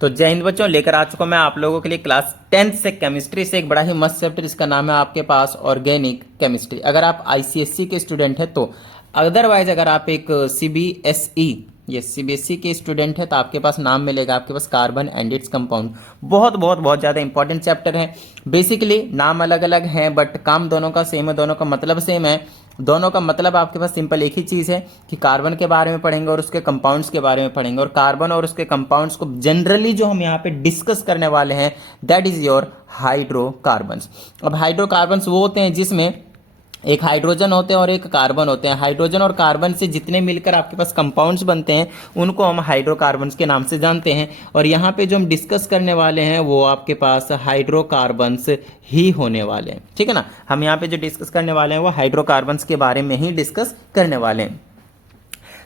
तो जय हिंद बच्चों, लेकर आ चुका मैं आप लोगों के लिए क्लास 10th से केमिस्ट्री से एक बड़ा ही मस्त चैप्टर, इसका नाम है आपके पास ऑर्गेनिक केमिस्ट्री। अगर आप आईसीएसई के स्टूडेंट हैं तो, अदरवाइज अगर आप एक सीबीएसई ये सीबीएसई के स्टूडेंट है तो आपके पास नाम मिलेगा आपके पास कार्बन एंड इट्स कंपाउंड। बहुत बहुत बहुत ज़्यादा इंपॉर्टेंट चैप्टर है। बेसिकली नाम अलग अलग हैं बट काम दोनों का सेम है, दोनों का मतलब सेम है। दोनों का मतलब आपके पास सिंपल एक ही चीज़ है कि कार्बन के बारे में पढ़ेंगे और उसके कंपाउंड्स के बारे में पढ़ेंगे। और कार्बन और उसके कंपाउंड्स को जनरली जो हम यहाँ पे डिस्कस करने वाले हैं दैट इज़ योर हाइड्रोकार्बन्स। अब हाइड्रोकार्बन्स वो होते हैं जिसमें एक हाइड्रोजन होते हैं और एक कार्बन होते हैं। हाइड्रोजन और कार्बन से जितने मिलकर आपके पास कंपाउंड्स बनते हैं उनको हम हाइड्रोकार्बन्स के नाम से जानते हैं। और यहाँ पे जो हम डिस्कस करने वाले हैं वो आपके पास हाइड्रोकार्बन्स ही होने वाले हैं, ठीक है ना। हम यहाँ पे जो डिस्कस करने वाले हैं वो हाइड्रोकार्बन्स के बारे में ही डिस्कस करने वाले हैं।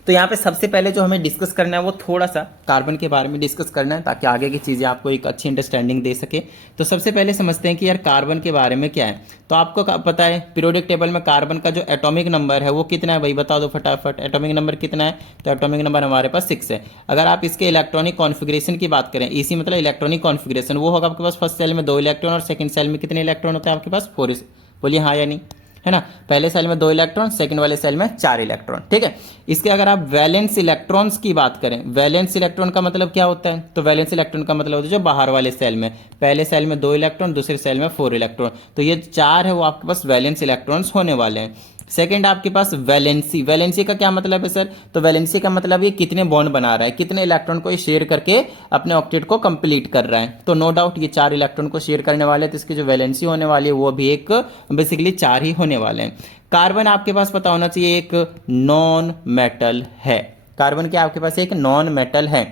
तो यहाँ पे सबसे पहले जो हमें डिस्कस करना है वो थोड़ा सा कार्बन के बारे में डिस्कस करना है ताकि आगे की चीज़ें आपको एक अच्छी अंडरस्टैंडिंग दे सके। तो सबसे पहले समझते हैं कि यार कार्बन के बारे में क्या है। तो आपको पता है पीरियोडिक टेबल में कार्बन का जो एटॉमिक नंबर है वो कितना है, भाई बता दो फटाफट। एटॉमिक नंबर कितना है? तो एटॉमिक नंबर हमारे पास 6 है। अगर आप इसके इलेक्ट्रॉनिक कॉन्फिगरेशन की बात करें, इसी मतलब इलेक्ट्रॉनिक कॉन्फिगरेशन, वो होगा आपके पास फर्स्ट सेल में 2 इलेक्ट्रॉन और सेकंड सेल में कितने इलेक्ट्रॉन होते हैं आपके पास? 4। बोलिए हाँ या नहीं, है ना। पहले सेल में 2 इलेक्ट्रॉन, सेकंड वाले सेल में 4 इलेक्ट्रॉन, ठीक है। इसके अगर आप वैलेंस इलेक्ट्रॉन्स की बात करें, वैलेंस इलेक्ट्रॉन का मतलब क्या होता है? तो वैलेंस इलेक्ट्रॉन का मतलब होता है जो बाहर वाले सेल में, पहले सेल में 2 इलेक्ट्रॉन, दूसरे सेल में 4 इलेक्ट्रॉन, तो ये 4 है वो आपके पास वैलेंस इलेक्ट्रॉन्स होने वाले हैं। सेकंड आपके पास वैलेंसी। वैलेंसी का क्या मतलब है सर? तो वैलेंसी का मतलब ये कितने बॉन्ड बना रहा है, कितने इलेक्ट्रॉन को ये शेयर करके अपने ऑक्टेट को कंप्लीट कर रहा है। तो नो डाउट ये 4 इलेक्ट्रॉन को शेयर करने वाले हैं, तो इसकी जो वैलेंसी होने वाली है वो भी एक बेसिकली 4 ही होने वाले हैं। कार्बन आपके पास पता होना चाहिए एक नॉन मेटल है। कार्बन क्या आपके पास एक नॉन मेटल है।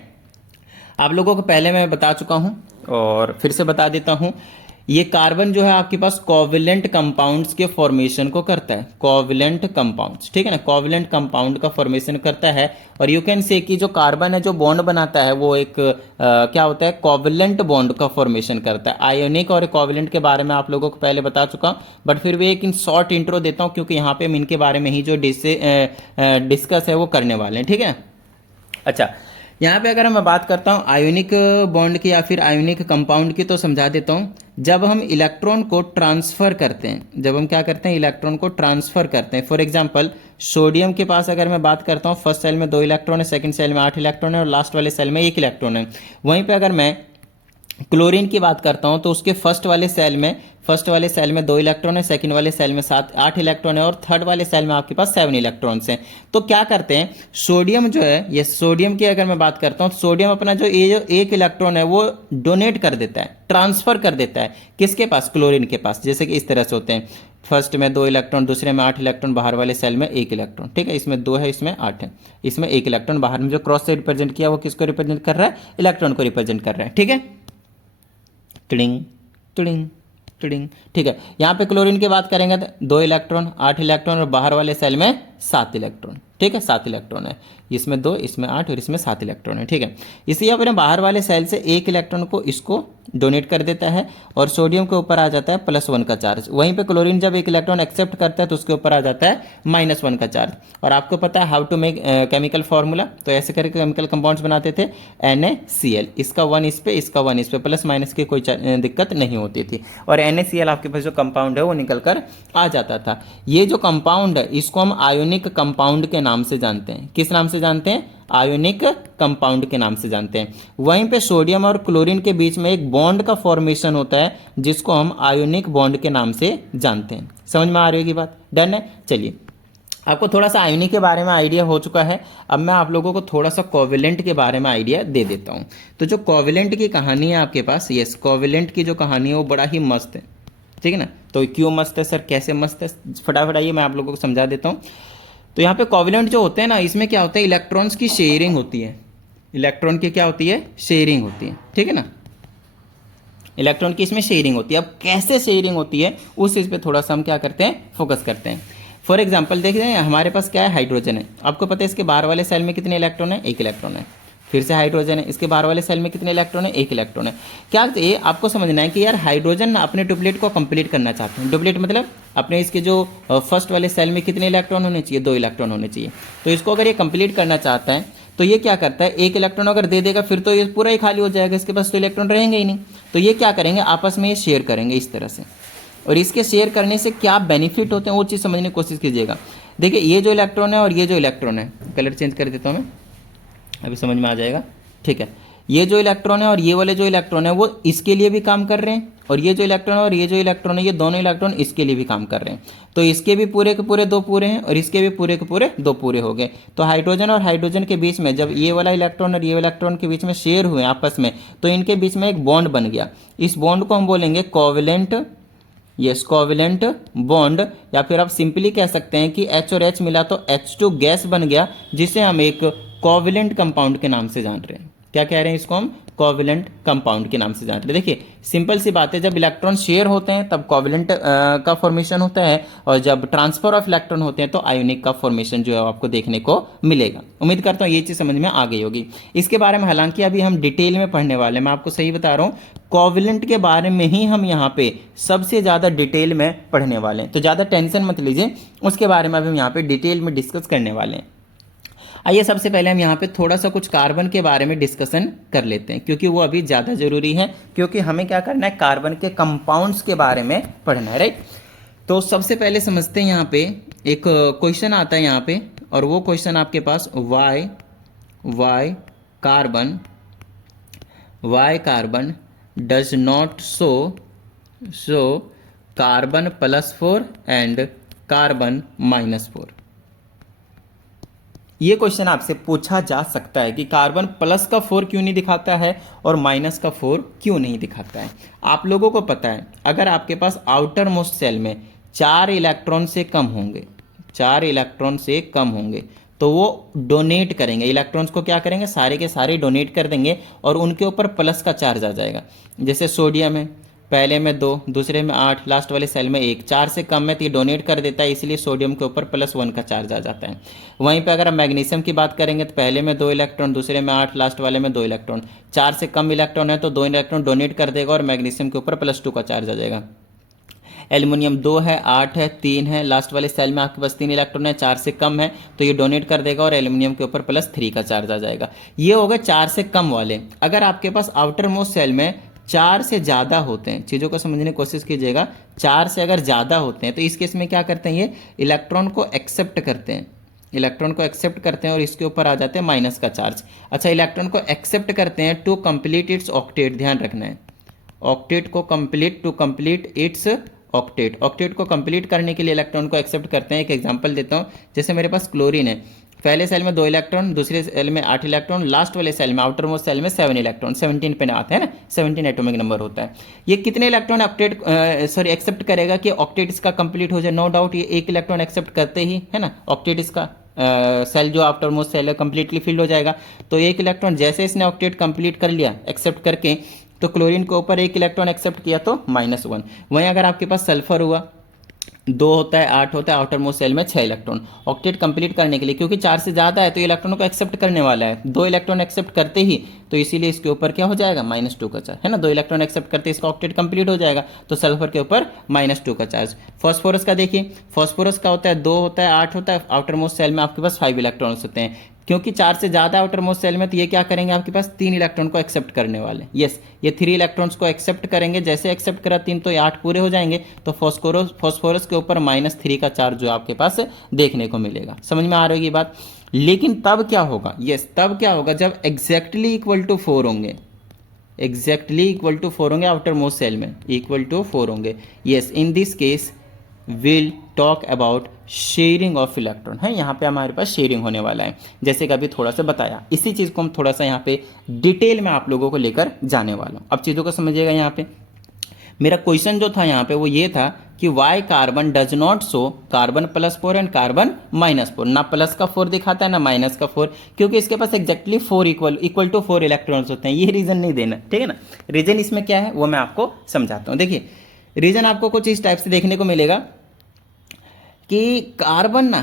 आप लोगों को पहले मैं बता चुका हूं और फिर से बता देता हूं, ये कार्बन जो है आपके पास कोवैलेंट कंपाउंड्स के फॉर्मेशन को करता है। कोवैलेंट कंपाउंड्स, ठीक है ना, कोवैलेंट कंपाउंड का फॉर्मेशन करता है। और यू कैन से कि जो कार्बन है जो बॉन्ड बनाता है वो एक क्या होता है, कोवैलेंट बॉन्ड का फॉर्मेशन करता है। आयोनिक और कोवैलेंट के बारे में आप लोगों को पहले बता चुका हूं बट फिर भी एक इन शॉर्ट इंट्रो देता हूं क्योंकि यहाँ पे हम इनके बारे में ही जो डिस्कस है वो करने वाले हैं, ठीक है। अच्छा, यहाँ पे अगर मैं बात करता हूँ आयोनिक बॉन्ड की या फिर आयोनिक कंपाउंड की तो समझा देता हूँ। जब हम इलेक्ट्रॉन को ट्रांसफ़र करते हैं, जब हम क्या करते हैं इलेक्ट्रॉन को ट्रांसफ़र करते हैं, फॉर एग्जांपल सोडियम के पास अगर मैं बात करता हूँ फर्स्ट सेल में 2 इलेक्ट्रॉन है, सेकंड सेल में 8 इलेक्ट्रॉन है और लास्ट वाले सेल में 1 इलेक्ट्रॉन है। वहीं पे अगर मैं क्लोरीन की बात करता हूं तो उसके फर्स्ट वाले सेल में 2 इलेक्ट्रॉन है, सेकंड वाले सेल में 8 इलेक्ट्रॉन है और थर्ड वाले सेल में आपके पास 7 इलेक्ट्रॉन्स हैं। तो क्या करते हैं, सोडियम जो है, ये सोडियम की अगर मैं बात करता हूं, सोडियम अपना जो 1 इलेक्ट्रॉन है वो डोनेट कर देता है, ट्रांसफर कर देता है किसके पास? क्लोरीन के पास। जैसे कि इस तरह से होते हैं, फर्स्ट में 2 इलेक्ट्रॉन, दूसरे में 8 इलेक्ट्रॉन, बाहर वाले सेल में 1 इलेक्ट्रॉन, ठीक है। इसमें 2 है, इसमें 8 है, इसमें 1 इलेक्ट्रॉन। बाहर में जो क्रॉस से रिप्रेजेंट किया वो किसको रिप्रेजेंट कर रहा है? इलेक्ट्रॉन को रिप्रेजेंट कर रहा है, ठीक है। टिडिंग टिडिंग टिडिंग, ठीक है। यहाँ पे क्लोरीन की बात करेंगे तो 2 इलेक्ट्रॉन, 8 इलेक्ट्रॉन और बाहर वाले सेल में 7 इलेक्ट्रॉन, ठीक है। 7 इलेक्ट्रॉन है, इसमें 2, इसमें 8 और इसमें 7 इलेक्ट्रॉन है, ठीक है। इसलिए अपने बाहर वाले सेल से 1 इलेक्ट्रॉन को इसको डोनेट कर देता है और सोडियम के ऊपर आ जाता है +1 का चार्ज। वहीं पे क्लोरीन जब 1 इलेक्ट्रॉन एक्सेप्ट करता है तो उसके ऊपर आ जाता है -1 का चार्ज। और आपको पता है how to make chemical formula, तो ऐसे करके केमिकल कंपाउंड्स बनाते थे NaCl, इसका 1 इस पे, इसका 1 इस पे, प्लस माइनस की कोई दिक्कत नहीं होती थी और NaCl आपके पास जो कंपाउंड है वो निकल कर आ जाता था। ये जो कंपाउंड है इसको हम आयोनिक कंपाउंड के नाम से जानते हैं। किस नाम से जानते हैं? आयोनिक कंपाउंड के नाम से जानते हैं। वहीं पे सोडियम और क्लोरीन के बीच में एक बॉन्ड का फॉर्मेशन होता है जिसको हम आयोनिक बॉन्ड के नाम से जानते हैं। समझ में आ रही होगी बात? डन है। चलिए, आपको थोड़ा सा आयोनिक के बारे में आइडिया हो चुका है, अब मैं आप लोगों को थोड़ा सा कोवैलेंट के बारे में आइडिया दे देता हूँ। तो जो कोवैलेंट की कहानी है आपके पास, यस, कोवैलेंट की जो कहानी है वो बड़ा ही मस्त है, ठीक है ना। तो क्यों मस्त है सर, कैसे मस्त है, फटाफट आइए मैं आप लोगों को समझा देता हूँ। तो यहाँ पे कोवैलेंट जो होते हैं ना, इसमें क्या होता है, इलेक्ट्रॉन्स की शेयरिंग होती है। इलेक्ट्रॉन की क्या होती है? शेयरिंग होती है, ठीक है ना। इलेक्ट्रॉन की इसमें शेयरिंग होती है। अब कैसे शेयरिंग होती है उस चीज़ पे थोड़ा सा हम क्या करते हैं, फोकस करते हैं। फॉर एग्जाम्पल देख रहे हैं हमारे पास क्या है, हाइड्रोजन है। आपको पता है इसके बाहर वाले सेल में कितने इलेक्ट्रॉन है? 1 इलेक्ट्रॉन है। फिर से हाइड्रोजन है, इसके बाहर वाले सेल में कितने इलेक्ट्रॉन है? 1 इलेक्ट्रॉन है। क्या ये आपको समझना है कि यार हाइड्रोजन अपने डुप्लीट को कंप्लीट करना चाहते हैं। डुप्लीट मतलब अपने इसके जो फर्स्ट वाले सेल में कितने इलेक्ट्रॉन होने चाहिए? 2 इलेक्ट्रॉन होने चाहिए। तो इसको अगर ये कंप्लीट करना चाहता है तो ये क्या करता है, एक इलेक्ट्रॉन अगर दे देगा फिर तो ये पूरा ही खाली हो जाएगा, इसके पास तो इलेक्ट्रॉन रहेंगे ही नहीं। तो ये क्या करेंगे, आपस में ये शेयर करेंगे इस तरह से। और इसके शेयर करने से क्या बेनिफिट होते हैं वो चीज़ समझने की कोशिश कीजिएगा। देखिए ये जो इलेक्ट्रॉन है और ये जो इलेक्ट्रॉन है, कलर चेंज कर देता हूँ मैं, अभी समझ में आ जाएगा। ठीक है, ये जो इलेक्ट्रॉन है और ये वाले जो इलेक्ट्रॉन है वो इसके लिए भी काम कर रहे हैं, और ये जो इलेक्ट्रॉन है और ये जो इलेक्ट्रॉन है ये दोनों इलेक्ट्रॉन इसके लिए भी काम कर रहे हैं। तो इसके भी पूरे के पूरे दो पूरे हैं और इसके भी पूरे के पूरे दो पूरे हो गए। तो हाइड्रोजन और हाइड्रोजन के बीच में जब ये वाला इलेक्ट्रॉन और ये इलेक्ट्रॉन के बीच में शेयर हुए आपस में, तो इनके बीच में एक बॉन्ड बन गया। इस बॉन्ड को हम बोलेंगे कोवेलेंट, यस कोवेलेंट बॉन्ड, या फिर आप सिंपली कह सकते हैं कि H और H मिला तो H2 गैस बन गया, जिसे हम एक कोवेलेंट कंपाउंड के नाम से जान रहे हैं। क्या कह रहे हैं, इसको हम कोवेलेंट कंपाउंड के नाम से जान रहे हैं। देखिए सिंपल सी बात है, जब इलेक्ट्रॉन शेयर होते हैं तब कोवेलेंट का फॉर्मेशन होता है, और जब ट्रांसफर ऑफ इलेक्ट्रॉन होते हैं तो आयोनिक का फॉर्मेशन जो है आपको देखने को मिलेगा। उम्मीद करता हूँ ये चीज़ समझ में आ गई होगी। इसके बारे में हालांकि अभी हम डिटेल में पढ़ने वाले हैं, मैं आपको सही बता रहा हूँ, कोवेलेंट के बारे में ही हम यहाँ पे सबसे ज़्यादा डिटेल में पढ़ने वाले हैं। तो ज़्यादा टेंशन मत लीजिए, उसके बारे में अभी हम यहाँ पे डिटेल में डिस्कस करने वाले हैं। आइए सबसे पहले हम यहाँ पे थोड़ा सा कुछ कार्बन के बारे में डिस्कशन कर लेते हैं, क्योंकि वो अभी ज़्यादा ज़रूरी है, क्योंकि हमें क्या करना है, कार्बन के कंपाउंड्स के बारे में पढ़ना है, राइट। तो सबसे पहले समझते हैं, यहाँ पे एक क्वेश्चन आता है यहाँ पे, और वो क्वेश्चन आपके पास why carbon does not show carbon +4 and carbon -4। ये क्वेश्चन आपसे पूछा जा सकता है कि कार्बन +4 क्यों नहीं दिखाता है और -4 क्यों नहीं दिखाता है। आप लोगों को पता है, अगर आपके पास आउटर मोस्ट सेल में 4 इलेक्ट्रॉन से कम होंगे तो वो डोनेट करेंगे, इलेक्ट्रॉन्स को क्या करेंगे, सारे के सारे डोनेट कर देंगे और उनके ऊपर प्लस का चार्ज आ जाएगा। जैसे सोडियम है, पहले में 2, दूसरे में 8, लास्ट वाले सेल में 1, 4 से कम में तो ये डोनेट कर देता है, इसलिए सोडियम के ऊपर +1 का चार्ज आ जाता है। वहीं पे अगर हम मैग्नीशियम की बात करेंगे तो पहले में 2 इलेक्ट्रॉन, दूसरे में 8, लास्ट वाले में 2 इलेक्ट्रॉन, 4 से कम इलेक्ट्रॉन है तो 2 इलेक्ट्रॉन डोनेट कर देगा और मैग्नीशियम के ऊपर +2 का चार्ज आ जाएगा। एल्युमिनियम 2 है, 8 है, 3 है, लास्ट वाले सेल में आपके पास 3 इलेक्ट्रॉन है, 4 से कम है तो ये डोनेट कर देगा और एल्युमिनियम के ऊपर +3 का चार्ज आ जाएगा। ये हो गए 4 से कम वाले। अगर आपके पास आउटर मोस्ट सेल में 4 से ज़्यादा होते हैं, चीज़ों को समझने की कोशिश कीजिएगा, 4 से अगर ज़्यादा होते हैं तो इस केस में क्या करते हैं, ये इलेक्ट्रॉन को एक्सेप्ट करते हैं, और इसके ऊपर आ जाते हैं माइनस का चार्ज। अच्छा, इलेक्ट्रॉन को एक्सेप्ट करते हैं टू कंप्लीट इट्स ऑक्टेट, ध्यान रखना है, ऑक्टेट को कंप्लीट इट्स ऑक्टेट को कंप्लीट करने के लिए इलेक्ट्रॉन को एक्सेप्ट करते हैं। एक एग्जांपल देता हूँ, जैसे मेरे पास क्लोरीन है, पहले सेल में 2 इलेक्ट्रॉन, दूसरे सेल में 8 इलेक्ट्रॉन, लास्ट वाले सेल में आउटर मोस्ट सेल में 7 इलेक्ट्रॉन, 17 पे आता है ना, 17 एटॉमिक नंबर होता है। ये कितने इलेक्ट्रॉन एक्सेप्ट करेगा कि ऑक्टेट इसका कंप्लीट हो जाए? नो डाउट ये 1 इलेक्ट्रॉन एक्सेप्ट करते ही, है ना, ऑक्टेट इसका सेल जो आफ्टर मोस्ट सेल है कंप्लीटली फिल्ड हो जाएगा। तो 1 इलेक्ट्रॉन जैसे इसने ऑक्टेट कंप्लीट कर लिया एक्सेप्ट करके, तो क्लोरीन के ऊपर 1 इलेक्ट्रॉन एक्सेप्ट किया तो -1। वहीं अगर आपके पास सल्फर हुआ, 2 होता है, 8 होता है, आउटर मोस्ट सेल में 6 इलेक्ट्रॉन, ऑक्टेट कंप्लीट करने के लिए, क्योंकि 4 से ज़्यादा है तो इलेक्ट्रॉन को एक्सेप्ट करने वाला है, 2 इलेक्ट्रॉन एक्सेप्ट करते ही, तो इसीलिए इसके ऊपर क्या हो जाएगा, -2 का चार्ज, है ना, 2 इलेक्ट्रॉन एक्सेप्ट करते इसका ऑक्टेट कंप्लीट हो जाएगा, तो सल्फर के ऊपर -2 का चार्ज। फॉस्फोरस का देखिए, फॉस्फोरस का होता है 2 होता है, 8 होता है, आउटर मोस्ट सेल में आपके पास 5 इलेक्ट्रॉन्स होते हैं, क्योंकि 4 से ज़्यादा आउटर मोस्ट सेल में, तो ये क्या करेंगे, आपके पास 3 इलेक्ट्रॉन को एक्सेप्ट करने वाले। यस, ये 3 इलेक्ट्रॉन्स को एक्सेप्ट करेंगे, जैसे एक्सेप्ट करा 3 तो ये 8 पूरे हो जाएंगे, तो फॉस्फोरस के ऊपर -3 का चार्ज जो आपके पास देखने को मिलेगा। समझ में आ रही है बात? लेकिन तब क्या होगा, यस तब क्या होगा, जब एग्जैक्टली इक्वल टू 4 होंगे, आउटर मोस्ट सेल में इक्वल टू 4 होंगे। Yes, in this case will talk about sharing of electron, है, यहाँ पे हमारे पास शेयरिंग होने वाला है, जैसे कि अभी थोड़ा सा बताया। इसी चीज़ को हम थोड़ा सा यहाँ पे डिटेल में आप लोगों को लेकर जाने वाला हूँ। अब चीज़ों को समझिएगा। यहाँ पे मेरा क्वेश्चन जो था यहाँ पे वो ये था कि why carbon does not show carbon +4 and carbon -4, ना प्लस का 4 दिखाता है ना माइनस का 4, क्योंकि इसके पास एग्जैक्टली 4 इक्वल टू 4 इलेक्ट्रॉन्स होते हैं। ये रीजन नहीं देना, ठीक है ना। रीजन इसमें क्या है वो मैं आपको समझाता हूँ। देखिए रीजन आपको कुछ इस टाइप से देखने को मिलेगा कि कार्बन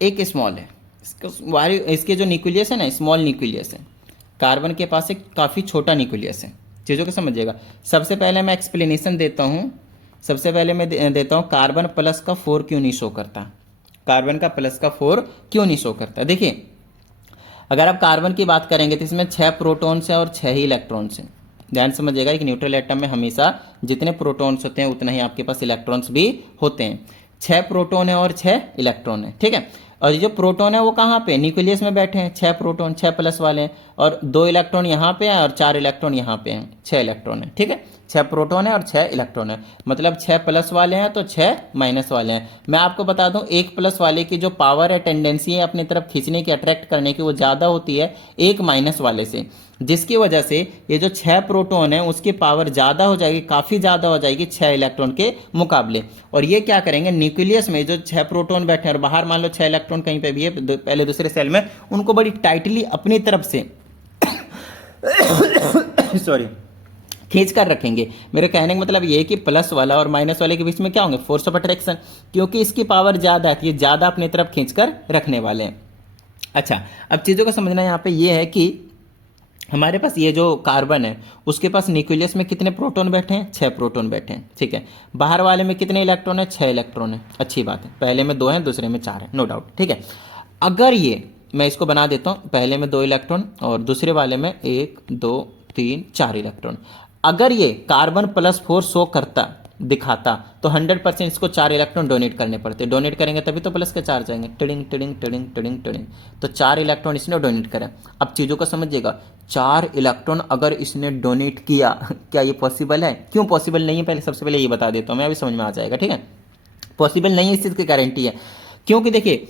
एक स्मॉल है, इसके जो न्यूक्लियस है ना, स्मॉल न्यूक्लियस है, कार्बन के पास एक काफ़ी छोटा न्यूक्लियस है। चीज़ों को समझिएगा। सबसे पहले मैं एक्सप्लेनेशन देता हूँ, कार्बन प्लस का 4 क्यों नहीं शो करता, कार्बन का प्लस का 4 क्यों नहीं शो करता? देखिए, अगर आप कार्बन की बात करेंगे तो इसमें 6 प्रोटॉन्स हैं और 6 ही इलेक्ट्रॉन्स हैं। ध्यान समझिएगा कि न्यूट्रल एटम में हमेशा जितने प्रोटॉन्स होते हैं उतना ही आपके पास इलेक्ट्रॉन्स भी होते हैं। 6 प्रोटॉन है और 6 इलेक्ट्रॉन है, ठीक है। और ये जो प्रोटॉन है वो कहाँ पे? न्यूक्लियस में बैठे हैं। 6 प्रोटॉन 6 प्लस वाले हैं और 2 इलेक्ट्रॉन यहाँ पे हैं और 4 इलेक्ट्रॉन यहाँ पे हैं। 6 इलेक्ट्रॉन है, ठीक है। 6 प्रोटॉन है और 6 इलेक्ट्रॉन है, मतलब 6 प्लस वाले हैं तो 6 माइनस वाले हैं। मैं आपको बता दूं, 1 प्लस वाले की जो पावर है, टेंडेंसी है अपनी तरफ खींचने की, अट्रैक्ट करने की, वो ज़्यादा होती है 1 माइनस वाले से, जिसकी वजह से ये जो 6 प्रोटॉन है उसकी पावर ज़्यादा हो जाएगी, काफ़ी ज़्यादा हो जाएगी 6 इलेक्ट्रॉन के मुकाबले। और ये क्या करेंगे, न्यूक्लियस में जो 6 प्रोटॉन बैठे हैं और बाहर मान लो 6 इलेक्ट्रॉन कहीं पे भी है पहले दूसरे सेल में, उनको बड़ी टाइटली अपनी तरफ से सॉरी खींच कर रखेंगे। मेरे कहने का मतलब ये है कि प्लस वाला और माइनस वाले के बीच में क्या होंगे? फोर्स ऑफ अट्रैक्शन, क्योंकि इसकी पावर ज़्यादा है, ये ज़्यादा अपनी तरफ खींच कर रखने वाले हैं। अच्छा, अब चीज़ों को समझना यहाँ पे ये है कि हमारे पास ये जो कार्बन है उसके पास न्यूक्लियस में कितने प्रोटॉन बैठे हैं? 6 प्रोटॉन बैठे हैं, ठीक है। बाहर वाले में कितने इलेक्ट्रॉन है? 6 इलेक्ट्रॉन है। अच्छी बात है, पहले में 2 हैं, दूसरे में 4 है, नो डाउट, ठीक है। अगर ये मैं इसको बना देता हूँ, पहले में 2 इलेक्ट्रॉन और दूसरे वाले में 1 2 3 4 इलेक्ट्रॉन। अगर ये कार्बन प्लस 4 शो करता, दिखाता, तो 100% इसको 4 इलेक्ट्रॉन डोनेट करने पड़ते। डोनेट करेंगे तभी तो प्लस के चार्ज आएंगे, tiding tiding tiding tiding tiding. तो 4 इलेक्ट्रॉन इसने डोनेट करा। अब चीज़ों को समझिएगा, 4 इलेक्ट्रॉन अगर इसने डोनेट किया, क्या ये पॉसिबल है? क्यों पॉसिबल नहीं है, पहले सबसे पहले ये बता देता हूँ मैं, अभी समझ में आ जाएगा, ठीक है। पॉसिबल नहीं है इस चीज़ की गारंटी है, क्योंकि देखिए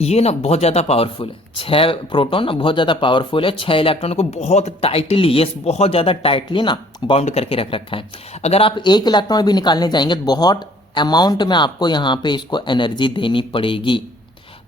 ये ना बहुत ज़्यादा पावरफुल है। 6 प्रोटॉन ना बहुत ज़्यादा पावरफुल है, 6 इलेक्ट्रॉन को बहुत टाइटली, यस बहुत ज़्यादा टाइटली ना बाउंड करके रख रखा है। अगर आप 1 इलेक्ट्रॉन भी निकालने जाएंगे तो बहुत अमाउंट में आपको यहाँ पे इसको एनर्जी देनी पड़ेगी।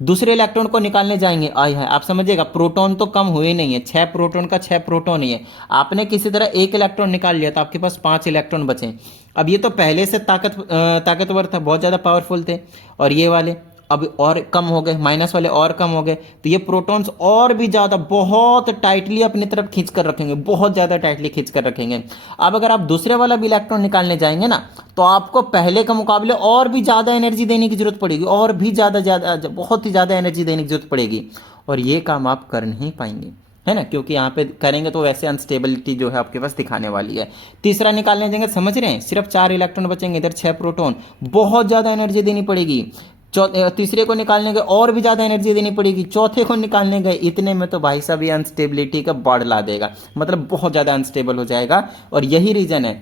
दूसरे इलेक्ट्रॉन को निकालने जाएंगे, आय है, आप समझिएगा प्रोटॉन तो कम हुए नहीं है, 6 प्रोटॉन का 6 प्रोटॉन ही है। आपने किसी तरह 1 इलेक्ट्रॉन निकाल लिया तो आपके पास 5 इलेक्ट्रॉन बचे। अब ये तो पहले से ताकतवर था, बहुत ज़्यादा पावरफुल थे, और ये वाले अब और कम हो गए, माइनस वाले और कम हो गए, तो ये प्रोटॉन्स और भी ज़्यादा बहुत टाइटली अपनी तरफ खींच कर रखेंगे, बहुत ज़्यादा टाइटली खींच कर रखेंगे। अब अगर आप दूसरे वाला भी इलेक्ट्रॉन निकालने जाएंगे ना, तो आपको पहले के मुकाबले और भी ज़्यादा एनर्जी देने की जरूरत पड़ेगी, और भी ज़्यादा बहुत ही ज़्यादा एनर्जी देने की जरूरत पड़ेगी, और ये काम आप कर नहीं पाएंगे, है ना, क्योंकि यहाँ पे करेंगे तो वैसे अनस्टेबिलिटी जो है आपके पास दिखाने वाली है। तीसरा निकालने जाएंगे, समझ रहे हैं, सिर्फ 4 इलेक्ट्रॉन बचेंगे, इधर 6 प्रोटॉन, बहुत ज़्यादा एनर्जी देनी पड़ेगी। तीसरे को निकालने गए और भी ज़्यादा एनर्जी देनी पड़ेगी, चौथे को निकालने गए, इतने में तो भाई साहब ये अनस्टेबिलिटी का बढ़ ला देगा, मतलब बहुत ज़्यादा अनस्टेबल हो जाएगा। और यही रीज़न है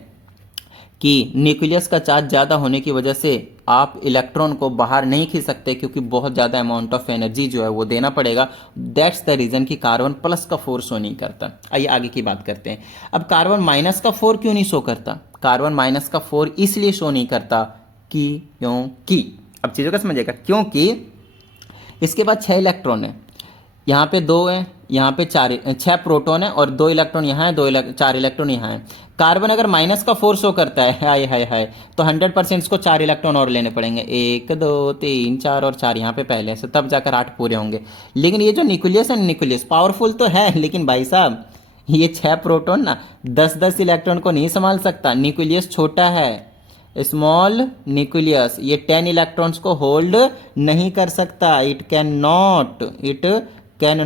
कि न्यूक्लियस का चार्ज ज़्यादा होने की वजह से आप इलेक्ट्रॉन को बाहर नहीं खींच सकते, क्योंकि बहुत ज़्यादा अमाउंट ऑफ एनर्जी जो है वो देना पड़ेगा। दैट्स द रीज़न कि कार्बन प्लस का 4 शो नहीं करता। आइए आगे की बात करते हैं। अब कार्बन माइनस का 4 क्यों नहीं शो करता? कार्बन माइनस का 4 इसलिए शो नहीं करता क्योंकि, अब चीज़ों का समझिएगा, क्योंकि इसके बाद 6 इलेक्ट्रॉन है, यहाँ पे 2 है, यहाँ पे 6 प्रोटॉन है और 2 इलेक्ट्रॉन यहाँ है, 4 इलेक्ट्रॉन यहाँ है। कार्बन अगर माइनस का 4 शो करता है, हाय हाय हाय, तो 100% इसको 4 इलेक्ट्रॉन और लेने पड़ेंगे, 1 2 3 4 और 4 यहाँ पे पहले से, तब जाकर 8 पूरे होंगे। लेकिन ये जो न्यूक्लियस है, न्यूक्लियस पावरफुल तो है, लेकिन भाई साहब ये 6 प्रोटॉन ना 10-10 इलेक्ट्रॉन को नहीं संभाल सकता। न्यूक्लियस छोटा है, स्मॉल न्यूक्लियस, ये 10 इलेक्ट्रॉन्स को होल्ड नहीं कर सकता। It can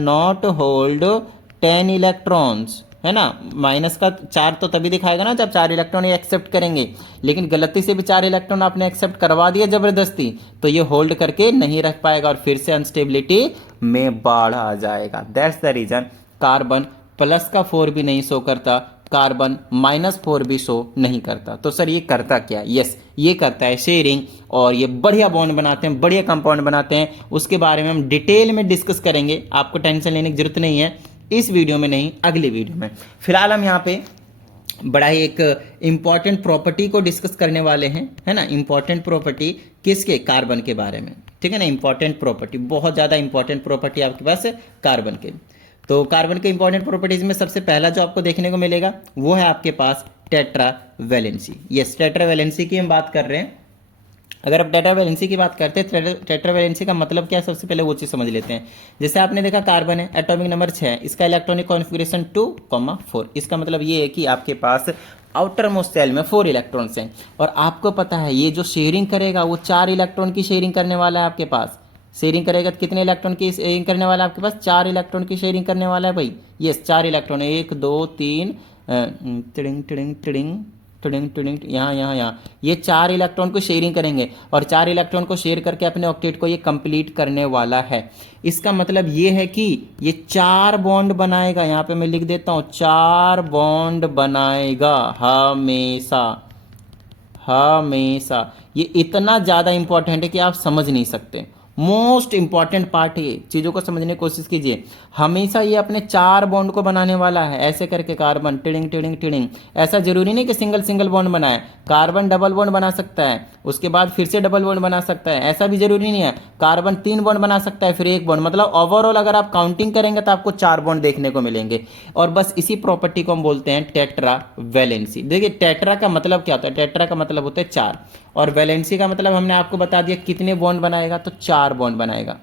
not hold 10 electrons, है ना। माइनस का 4 तो तभी दिखाएगा ना जब 4 इलेक्ट्रॉन ये एक्सेप्ट करेंगे, लेकिन गलती से भी 4 इलेक्ट्रॉन आपने एक्सेप्ट करवा दिया जबरदस्ती, तो ये होल्ड करके नहीं रख पाएगा और फिर से अनस्टेबिलिटी में बाढ़ आ जाएगा। That's the reason carbon plus का 4 भी नहीं शो करता, कार्बन -4 भी शो नहीं करता। तो सर ये करता क्या? यस, ये करता है शेयरिंग, और ये बढ़िया बॉन्ड बनाते हैं, बढ़िया कंपाउंड बनाते हैं। उसके बारे में हम डिटेल में डिस्कस करेंगे, आपको टेंशन लेने की जरूरत नहीं है, इस वीडियो में नहीं, अगले वीडियो में। फिलहाल हम यहाँ पे बड़ा ही एक इंपॉर्टेंट प्रॉपर्टी को डिस्कस करने वाले हैं, है ना। इंपॉर्टेंट प्रॉपर्टी किसके? कार्बन के बारे में, ठीक है ना। इंपॉर्टेंट प्रॉपर्टी, बहुत ज़्यादा इंपॉर्टेंट प्रॉपर्टी आपके पास है कार्बन के। तो कार्बन के इंपॉर्टेंट प्रॉपर्टीज में सबसे पहला जो आपको देखने को मिलेगा वो है आपके पास टेट्रावैलेंसी। यस, टेट्रावैलेंसी की हम बात कर रहे हैं। अगर आप टेट्रावैलेंसी की बात करते हैं, टेट्रावैलेंसी का मतलब क्या है, सबसे पहले वो चीज़ समझ लेते हैं। जैसे आपने देखा कार्बन है, एटॉमिक नंबर 6, इसका इलेक्ट्रॉनिक कॉन्फ़िगरेशन 2,4। इसका मतलब ये है कि आपके पास आउटर मोस्ट सेल में 4 इलेक्ट्रॉन्स हैं, और आपको पता है ये जो शेयरिंग करेगा वो 4 इलेक्ट्रॉन की शेयरिंग करने वाला है आपके पास, शेयरिंग करेगा तो कितने इलेक्ट्रॉन की शेयरिंग करने वाला है आपके पास? 4 इलेक्ट्रॉन की शेयरिंग करने वाला है भाई। Yes, 4 electron, 1 2 3 tiding tiding tiding tiding tiding, यहाँ ये 4 इलेक्ट्रॉन को शेयरिंग करेंगे और 4 इलेक्ट्रॉन को शेयर करके अपने ऑक्टेट को ये कंप्लीट करने वाला है। इसका मतलब ये है कि ये 4 बॉन्ड बनाएगा, यहाँ पे मैं लिख देता हूँ 4 बॉन्ड बनाएगा हमेशा हमेशा। ये इतना ज़्यादा इंपॉर्टेंट है कि आप समझ नहीं सकते। मोस्ट इंपॉर्टेंट पार्ट है, चीज़ों को समझने की कोशिश कीजिए। हमेशा ये अपने 4 बॉन्ड को बनाने वाला है, ऐसे करके कार्बन टिडिंग टिडिंग टिडिंग। ऐसा जरूरी नहीं कि सिंगल सिंगल बॉन्ड बनाए, कार्बन डबल बॉन्ड बना सकता है, उसके बाद फिर से डबल बॉन्ड बना सकता है, ऐसा भी जरूरी नहीं है। कार्बन 3 बॉन्ड बना सकता है, फिर 1 बॉन्ड, मतलब ओवरऑल अगर आप काउंटिंग करेंगे तो आपको 4 बॉन्ड देखने को मिलेंगे। और बस इसी प्रॉपर्टी को हम बोलते हैं टेट्रा वैलेंसी। देखिए टेट्रा का मतलब क्या होता है? टेट्रा का मतलब होता है 4, और वैलेंसी का मतलब हमने आपको बता दिया कितने बॉन्ड बनाएगा, तो 4 बॉन्ड बनाएगा,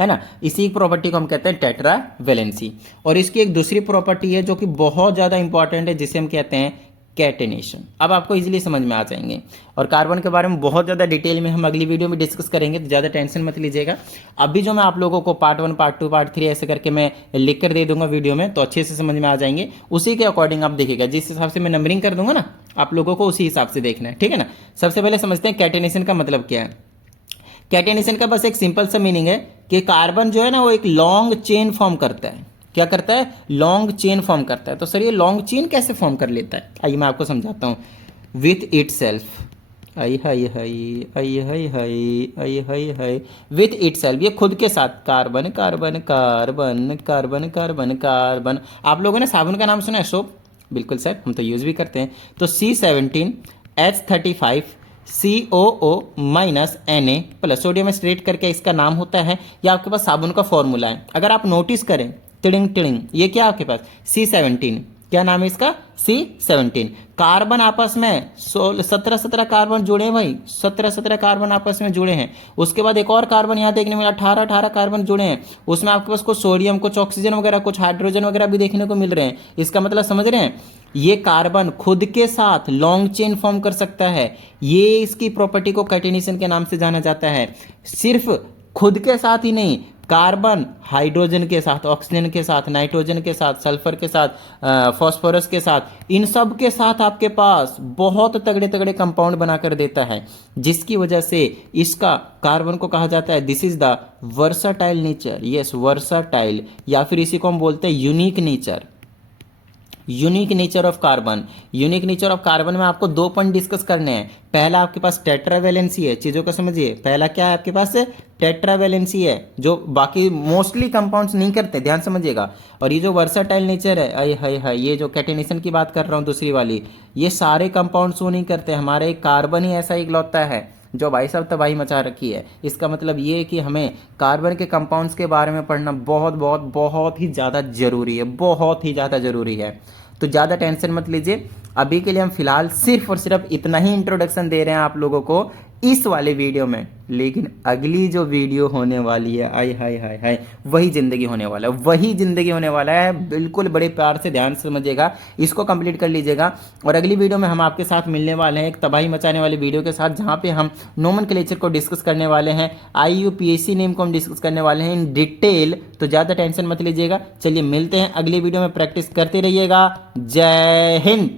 है ना। इसी प्रॉपर्टी को हम कहते हैं टेट्रा वैलेंसी। और इसकी एक दूसरी प्रॉपर्टी है जो कि बहुत ज़्यादा इंपॉर्टेंट है, जिसे हम कहते हैं कैटेनेशन। अब आपको इजीली समझ में आ जाएंगे। और कार्बन के बारे में बहुत ज़्यादा डिटेल में हम अगली वीडियो में डिस्कस करेंगे, तो ज़्यादा टेंशन मत लीजिएगा। अभी जो मैं आप लोगों को पार्ट 1 पार्ट 2 पार्ट 3 ऐसे करके मैं लिख कर दे दूंगा वीडियो में, तो अच्छे से समझ में आ जाएंगे। उसी के अकॉर्डिंग आप देखिएगा, जिस हिसाब से मैं नंबरिंग कर दूंगा ना, आप लोगों को उसी हिसाब से देखना है, ठीक है ना। सबसे पहले समझते हैं कैटेनेशन का मतलब क्या है। कैटेनेशन का बस एक सिंपल सा मीनिंग है कि कार्बन जो है ना वो एक लॉन्ग चेन फॉर्म करता है। क्या करता है? लॉन्ग चेन फॉर्म करता है। तो सर ये लॉन्ग चेन कैसे फॉर्म कर लेता है? आइए मैं आपको समझाता हूँ। With it self, I high high I high high I high high, with it self, ये खुद के साथ carbon carbon carbon carbon carbon carbon. आप लोगों ने साबुन का नाम सुना है, सोप? बिल्कुल सर, हम तो यूज़ भी करते हैं। तो C17H35 COO minus Na plus sodium straight करके इसका नाम होता है। ये आपके पास साबुन का फॉर्मूला है। अगर आप नोटिस करें, टिडिंग टिडिंग, ये क्या आपके पास C17, क्या नाम है इसका? C17। कार्बन आपस में 17 कार्बन जुड़े हैं भाई, 17 कार्बन आपस में जुड़े हैं। उसके बाद एक और कार्बन यहाँ देखने में 18 कार्बन जुड़े हैं। उसमें आपके पास कुछ सोडियम, कुछ ऑक्सीजन वगैरह, कुछ हाइड्रोजन वगैरह भी देखने को मिल रहे हैं। इसका मतलब समझ रहे हैं, ये कार्बन खुद के साथ लॉन्ग चेन फॉर्म कर सकता है। ये इसकी प्रॉपर्टी को कैटेनेशन के नाम से जाना जाता है। सिर्फ खुद के साथ ही नहीं, कार्बन हाइड्रोजन के साथ, ऑक्सीजन के साथ, नाइट्रोजन के साथ, सल्फर के साथ, फॉस्फोरस के साथ, इन सब के साथ आपके पास बहुत तगड़े तगड़े कंपाउंड बनाकर देता है, जिसकी वजह से इसका कार्बन को कहा जाता है this is the versatile nature. Yes, versatile, या फिर इसी को हम बोलते हैं unique nature. Unique nature of carbon. Unique nature of carbon में आपको 2 पॉइंट डिस्कस करने हैं। पहला आपके पास टेट्रावैलेंसी है, चीज़ों को समझिए। पहला क्या है आपके पास? टेट्रावैलेंसी है, जो बाकी मोस्टली कंपाउंड्स नहीं करते, ध्यान समझिएगा। और ये जो वर्साटाइल नेचर है, आई हाय हाय, ये जो कैटेनेशन की बात कर रहा हूँ दूसरी वाली, ये सारे कंपाउंड्स वो नहीं करते। हमारे कार्बन ही ऐसा इकलौता है जो भाई साहब तबाही मचा रखी है। इसका मतलब ये है कि हमें कार्बन के कंपाउंड्स के बारे में पढ़ना बहुत बहुत बहुत ही ज़्यादा ज़रूरी है, बहुत ही ज़्यादा ज़रूरी है। तो ज़्यादा टेंशन मत लीजिए। अभी के लिए हम फिलहाल सिर्फ और सिर्फ इतना ही इंट्रोडक्शन दे रहे हैं आप लोगों को इस वाले वीडियो में, लेकिन अगली जो वीडियो होने वाली है, आय हाय हाय हाय, वही ज़िंदगी होने वाला है, वही ज़िंदगी होने वाला है। बिल्कुल बड़े प्यार से ध्यान से समझिएगा, इसको कंप्लीट कर लीजिएगा। और अगली वीडियो में हम आपके साथ मिलने वाले हैं एक तबाही मचाने वाली वीडियो के साथ, जहाँ पे हम नोमेनक्लेचर को डिस्कस करने वाले हैं, IUPAC नेम को हम डिस्कस करने वाले हैं इन डिटेल। तो ज़्यादा टेंशन मत लीजिएगा। चलिए मिलते हैं अगली वीडियो में, प्रैक्टिस करते रहिएगा। जय हिंद।